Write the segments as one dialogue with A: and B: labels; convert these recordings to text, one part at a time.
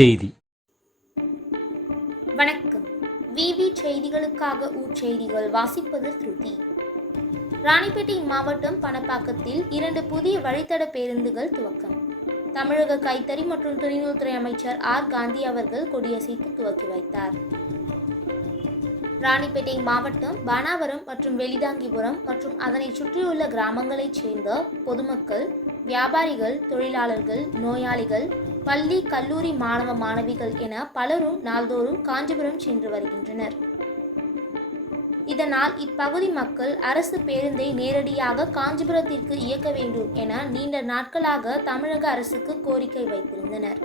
A: செய்தி.
B: வணக்கம். விவி செய்திகளுக்காக ஊர் செய்திகள் வாசிப்பது திருதி ராணிப்பேட்டை மாவட்டம் பணப்பாக்கத்தில் இரண்டு புதிய வழித்தட பேருந்துகள் துவக்கம். தமிழக கைத்தறி மற்றும் துறைநூல்துறை அமைச்சர் ஆர். காந்தி அவர்கள் கொடியசைத்து துவக்கி வைத்தார். ராணிப்பேட்டை மாவட்டம் பானாவரம் மற்றும் வெளிதாங்கிபுரம் மற்றும் அதனை சுற்றியுள்ள கிராமங்களைச் சேர்ந்த பொதுமக்கள் வியாபாரிகள் தொழிலாளர்கள் நோயாளிகள் பள்ளி கல்லூரி மாணவ மாணவிகள் என பலரும் நாள்தோறும் காஞ்சிபுரம் சென்று வருகின்றனர். இதனால் இப்பகுதி மக்கள் அரசு பேருந்தை நேரடியாக காஞ்சிபுரத்திற்கு இயக்க வேண்டும் என நீண்ட நாட்களாக தமிழக அரசுக்கு கோரிக்கை வைத்திருந்தனர்.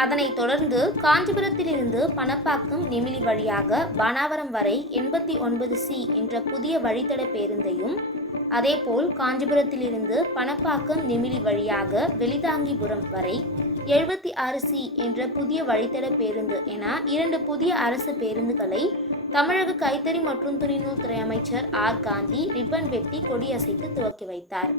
B: அதனைத் தொடர்ந்து காஞ்சிபுரத்திலிருந்து பணப்பாக்கம் நெமிலி வழியாக பானாவரம் வரை எண்பத்தி ஒன்பது சி என்ற புதிய வழித்தட பேருந்தையும் அதேபோல் காஞ்சிபுரத்திலிருந்து பணப்பாக்கம் நெமிலி வழியாக வெளிதாங்கிபுரம் வரை எழுபத்தி ஆறு சி என்ற புதிய வழித்தட பேருந்து என இரண்டு புதிய அரசு பேருந்துகளை தமிழக கைத்தறி மற்றும் துணிநூல் துறை அமைச்சர் ஆர் காந்தி ரிப்பன் வெட்டி கொடியசைத்து துவக்கி வைத்தார்.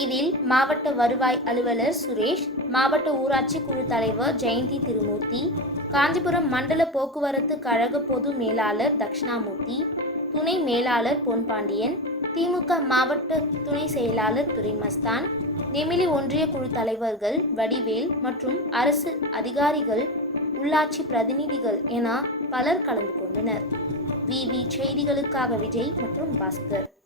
B: இதில் மாவட்ட வருவாய் அலுவலர் சுரேஷ் மாவட்ட ஊராட்சி குழு தலைவர் ஜெயந்தி திருமூர்த்தி காஞ்சிபுரம் மண்டல போக்குவரத்து கழக பொது மேலாளர் தக்ஷணாமூர்த்தி துணை மேலாளர் பொன்பாண்டியன் திமுக மாவட்ட துணை செயலாளர் துரைமஸ்தான் நெமிலி ஒன்றிய குழு தலைவர்கள் வடிவேல் மற்றும் அரசு அதிகாரிகள் உள்ளாட்சி பிரதிநிதிகள் என பலர் கலந்து கொண்டனர். விவி செய்திகளுக்காக விஜய் மற்றும் பாஸ்கர்.